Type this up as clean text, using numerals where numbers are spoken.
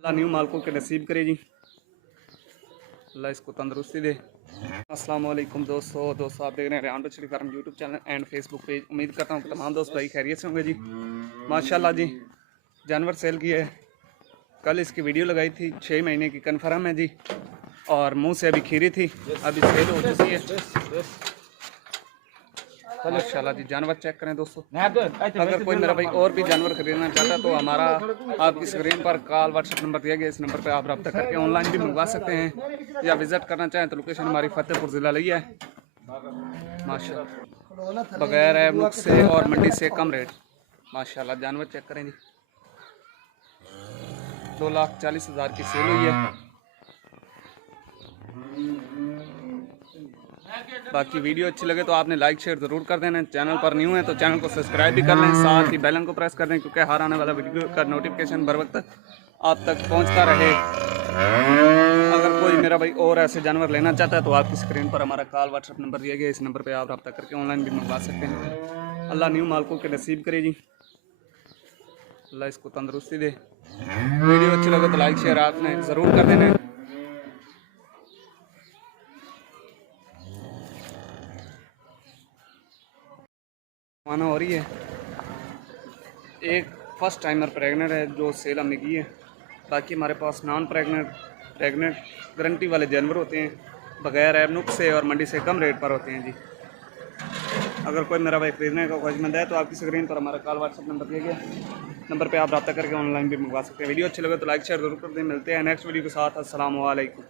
अल्लाह new मालकों के नसीब करे जी। अल्लाह इसको तंदुरुस्ती दे। अस्सलाम वालेकुम दोस्तों आप देख रहे हैं Rehan Bachhdi farm YouTube channel and Facebook page. उम्मीद करता हूँ कि तमाम दोस्त भाई खैरियत से होंगे जी। माशाल्लाह जी जानवर सेल की है। कल इसकी वीडियो लगाई थी, 6 महीने की कन्फर्म है जी, और मुंह से अभी खीरी थी, अभी सेल हो चुकी है माशाल्लाह जी। जानवर चेक करें दोस्तों। अगर कोई मेरा भाई और भी जानवर खरीदना चाहता है तो हमारा आपकी स्क्रीन पर कॉल व्हाट्सएप नंबर दिया गया, इस नंबर पर आप रब्ता करके ऑनलाइन भी मंगवा सकते हैं, या विजिट करना चाहें तो लोकेशन हमारी फतेहपुर ज़िला लिया है माशाल्लाह। बगैर ऐब नुक्स से और मंडी से कम रेट माशाल्लाह। जानवर चेक करें जी, 2,40,000 की सेल हुई है। बाकी वीडियो अच्छी लगे तो आपने लाइक शेयर ज़रूर कर देना। चैनल पर न्यू है तो चैनल को सब्सक्राइब भी कर लें, साथ ही बेल आइकन को प्रेस कर दें, क्योंकि हर आने वाला वीडियो का नोटिफिकेशन बर वक्त आप तक पहुंचता रहे। अगर कोई मेरा भाई और ऐसे जानवर लेना चाहता है तो आपकी स्क्रीन पर हमारा कॉल व्हाट्सएप नंबर दिया गया, इस नंबर पर आप रब्ता करके ऑनलाइन भी मंगवा सकते हैं। अल्लाह न्यू मालकों के नसीब करे जी। अल्लाह इसको तंदुरुस्ती दे। वीडियो अच्छी लगे तो लाइक शेयर आपने ज़रूर कर देना। माना हो रही है। एक फर्स्ट टाइमर प्रेग्नेंट है जो सेल हमने की है। बाकी हमारे पास नॉन प्रेग्नेंट गारंटी वाले जानवर होते हैं, बगैर ऐब नुक्स से और मंडी से कम रेट पर होते हैं जी। अगर कोई मेरा भाई खरीदने का ख्वाहिशमंद है तो आपकी स्क्रीन पर हमारा कॉल व्हाट्सएप नंबर दिया गया, नंबर पे आप रब्ता करके ऑनलाइन भी मंगवा सकते हैं। वीडियो अच्छी लगे तो लाइक शेयर जरूर कर दें। मिलते हैं नेक्स्ट वीडियो के साथ। अस्सलाम वालेकुम।